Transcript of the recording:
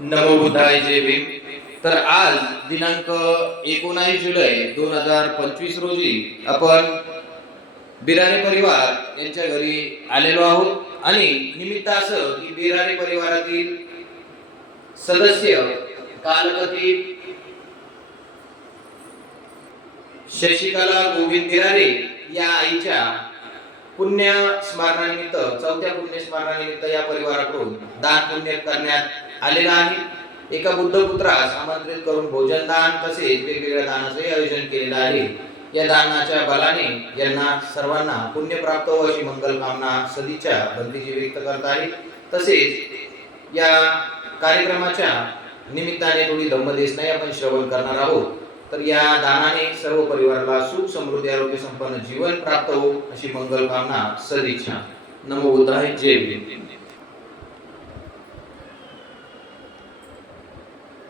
नमो बुद्धाय जय भीम. तर आज दिनांक एकोणावीस जुलै दोन हजार पंचवीस रोजी आपण बिरारे परिवार यांच्या घरी आलेलो आहोत आणि निमित्त असं की बिरारे परिवारातील सदस्य कालपती शशिकला गोविंद बिरारे या आईच्या पुण्य स्मरणानिमित्त चौथ्या पुण्य स्मरणानिमित्त या परिवाराकडून दान पुण्य करण्यात आलेला आहे. एका बुद्धपुत्रास आमंत्रित करून भोजन दान तसेच वेगवेगळ्या दानाचे आयोजन केलेलं आहे. या दानाच्या बलाने यांना सर्वांना पुण्य प्राप्त हो अशी मंगल कामना सदिच्छा बंदीजी व्यक्त करत आहे. तसेच या कार्यक्रमाच्या निमित्ताने थोडी धम्मदेशनाही आपण श्रवण करणार आहोत. तर या दानाने सर्व परिवाराला सुख समृद्धी आरोग्य संपन्न जीवन प्राप्त हो अशी मंगल कामना सदिच्छा नमो बुद्धाय जय